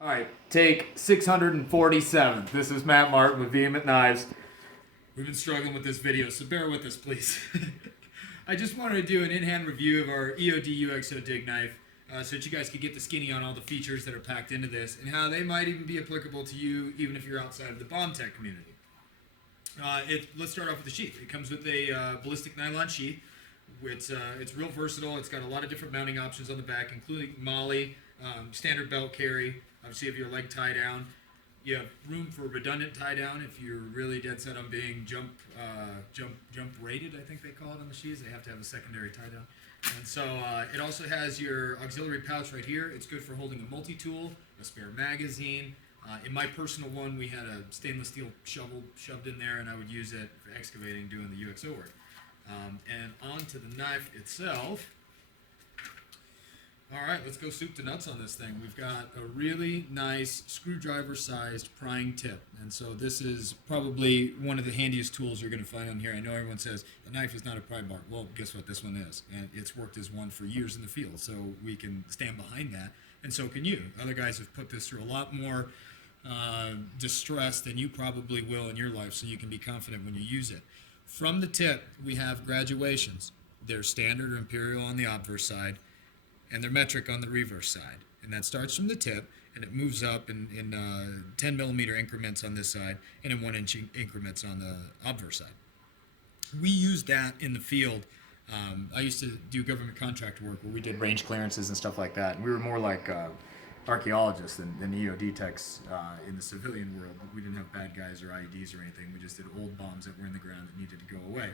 All right, take 647. This is Matt Martin with Vehement Knives. We've been struggling with this video, so bear with us, please. I just wanted to do an in-hand review of our EOD UXO dig knife so that you guys could get the skinny on all the features that are packed into this and how they might even be applicable to you even if you're outside of the bomb tech community. Let's start off with the sheath. It comes with a ballistic nylon sheath. It's real versatile. It's got a lot of different mounting options on the back, including molly, standard belt carry. Obviously, if your leg tie down, you have room for redundant tie down if you're really dead set on being jump rated. I think they call it on the sheaths. They have to have a secondary tie down. And so it also has your auxiliary pouch right here. It's good for holding a multi-tool, a spare magazine. In my personal one, we had a stainless steel shovel shoved in there, and I would use it for excavating, doing the UXO work. And onto the knife itself. All right, let's go soup to nuts on this thing. We've got a really nice screwdriver-sized prying tip. And so this is probably one of the handiest tools you're going to find on here. I know everyone says a knife is not a pry bar. Well, guess what? This one is. And it's worked as one for years in the field. So we can stand behind that. And so can you. Other guys have put this through a lot more distress than you probably will in your life, so you can be confident when you use it. From the tip, we have graduations. They're standard or imperial on the obverse side, and they're metric on the reverse side. And that starts from the tip, and it moves up in 10 millimeter increments on this side, and in 1 inch increments on the obverse side. We use that in the field. I used to do government contract work where we did range clearances and stuff like that, and we were more like archaeologists than EOD techs in the civilian world. We didn't have bad guys or IEDs or anything. We just did old bombs that were in the ground that needed to go away.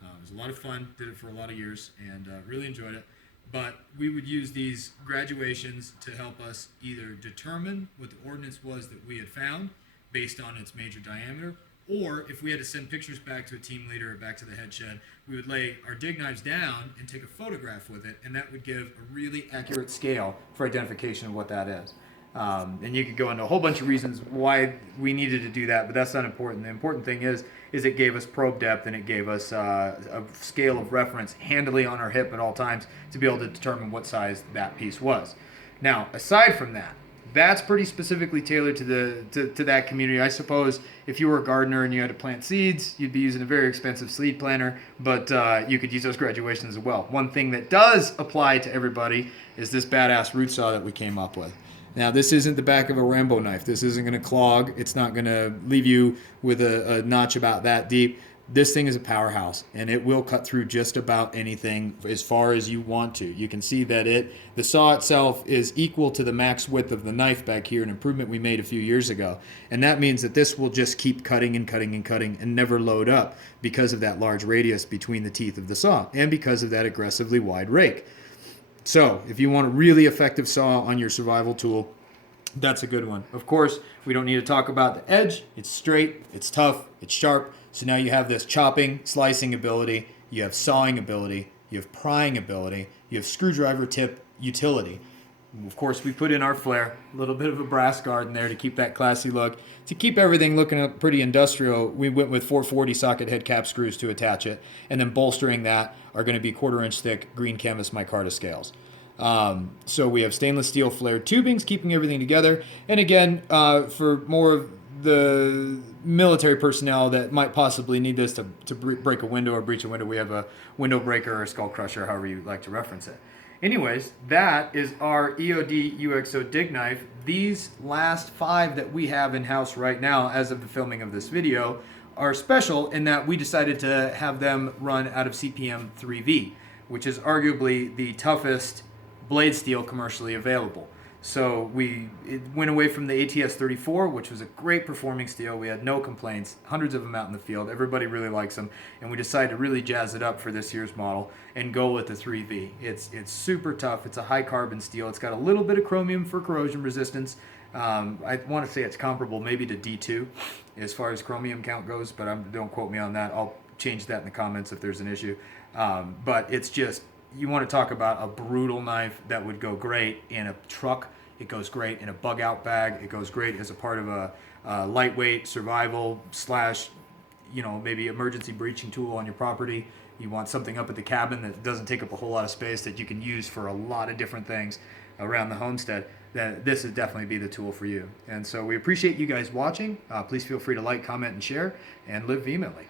It was a lot of fun, did it for a lot of years, and really enjoyed it. But we would use these graduations to help us either determine what the ordnance was that we had found based on its major diameter, or if we had to send pictures back to a team leader or back to the head shed, we would lay our dig knives down and take a photograph with it, and that would give a really accurate scale for identification of what that is. And you could go into a whole bunch of reasons why we needed to do that, but that's not important. The important thing is it gave us probe depth, and it gave us a scale of reference handily on our hip at all times to be able to determine what size that piece was. Now, aside from that, that's pretty specifically tailored to that community. I suppose if you were a gardener and you had to plant seeds, you'd be using a very expensive seed planter, but you could use those graduations as well. One thing that does apply to everybody is this badass root saw that we came up with. Now, this isn't the back of a Rambo knife. This isn't going to clog. It's not going to leave you with a notch about that deep. This thing is a powerhouse, and it will cut through just about anything as far as you want to. You can see that the saw itself is equal to the max width of the knife back here, an improvement we made a few years ago. And that means that this will just keep cutting and cutting and cutting and never load up because of that large radius between the teeth of the saw and because of that aggressively wide rake. So if you want a really effective saw on your survival tool, that's a good one. Of course, we don't need to talk about the edge. It's straight, it's tough, it's sharp. So now you have this chopping, slicing ability, you have sawing ability, you have prying ability, you have screwdriver tip utility. Of course, we put in our flare, a little bit of a brass guard in there to keep that classy look. To keep everything looking pretty industrial, we went with 440 socket head cap screws to attach it, and then bolstering that are going to be 1/4 inch thick green canvas micarta scales. So we have stainless steel flared tubings keeping everything together. And again, for more of the military personnel that might possibly need this to break a window or breach a window, we have a window breaker or a skull crusher, however you like to reference it. Anyways, that is our EOD UXO dig knife. These last 5 that we have in-house right now, as of the filming of this video, are special in that we decided to have them run out of CPM 3V, which is arguably the toughest blade steel commercially available. So it went away from the ATS 34, which was a great performing steel. We had no complaints, hundreds of them out in the field. Everybody really likes them, and we decided to really jazz it up for this year's model and go with the 3V. It's super tough. It's a high carbon steel. It's got a little bit of chromium for corrosion resistance. I want to say it's comparable maybe to D2 as far as chromium count goes, but don't quote me on that. I'll change that in the comments if there's an issue. But it's just, you want to talk about a brutal knife that would go great in a truck. It goes great in a bug out bag. It goes great as a part of a lightweight survival / maybe emergency breaching tool on your property. You want something up at the cabin that doesn't take up a whole lot of space that you can use for a lot of different things around the homestead. then this would definitely be the tool for you. And so we appreciate you guys watching. Please feel free to like, comment, and share, and live vehemently.